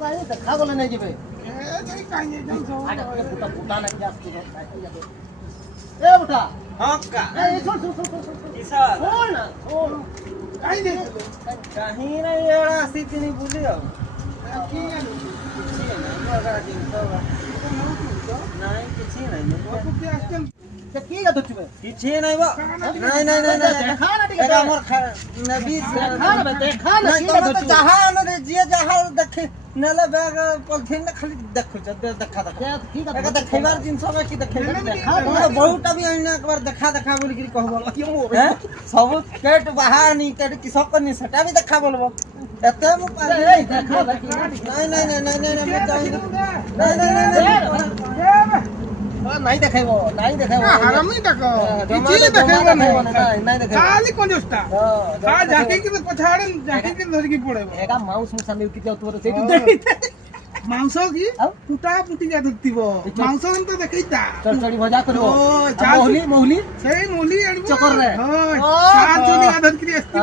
ଭାଇ ଦେଖା ଗଲେ ନେଇ ଯିବେ କାଇଁ ବୁଟା ବୁଟା ନାକି ଆସିଛି ଏ ବୁଟା ହଁ କା ଏ ଶୁଣ ଶୁଣ ଶୁଣ ଶୁଣ କିସା ଶୁଣ ନା ଶୁଣ କାଇଁ ଦେ କାହିଁ ନାଇଁ ଏଡା ଆସିଥିନି ବୁଲି ଆଉ କି ଆଲୁ କିଛି ନାହିଁ ବଗା ଜିନିଷ ନାଇଁ କିଛି ନାହିଁ ତୁ କି ଆስተନ ସେ କି କଥା ତୁବେ କିଛି ନାହିଁ ବା ନାଇଁ ନାଇଁ ନାଇଁ ନାଇଁ ଦେଖା ନା ଟିକେ ଏଟା ଆମର ନବୀ ଦେଖା ନା ଦେଖା ନା ନାଇଁ କି ତମେ କଥା ତ ଯାହା ଆନରେ ଯିଏ ଯାହା ଦେଖେ ନେଲେ ବ୍ୟାଗ ପଲିଥିନ ଖାଲି ଦେଖୁଛ ଦେଖା ଦେଖା କି କଥା ଏଟା ଦେଖେଇବାର ଜିନିଷ ବା କି ଦେଖେଇବାର ଦେଖା ତମର ବହୁଟା ବି ଆଇନା একবার দেখা দেখা বলিকি কহব হ্যাঁ ସବୁ କେଟ ବାହାନି କେଟ କିସ କରନି ସେଟା ବି ଦେଖା বলব ଏତେ ମୁଁ এই দেখা দেখি না ନାଇଁ ନାଇଁ ନାଇଁ ନାଇଁ ନାଇଁ ମୁଁ ଚାହିଁନି ନାଇଁ ନାଇଁ ନାଇଁ নাই দেখাইব নাই দেখাইব হারামি ডাকো জমা কিছু দেখাইব দেখাইব নাই নাই নাই দেখাইব খালি কঞ্জুসটা যাকে কি পছাড়ে যাকে কি ধরিকি পড়েব এগা মাউস মুসামি কিতে তোর সেইটু দেখি মাংস কি পুটা পুটি যা ধরতিব মাংস তো দেখাইতা চড়চড়ি ভজা করব ও, চাল- মৌলি মৌলি সেই মুলি আনিব চকর রে। হয় ও, চাল চলি আধর কি আসতিব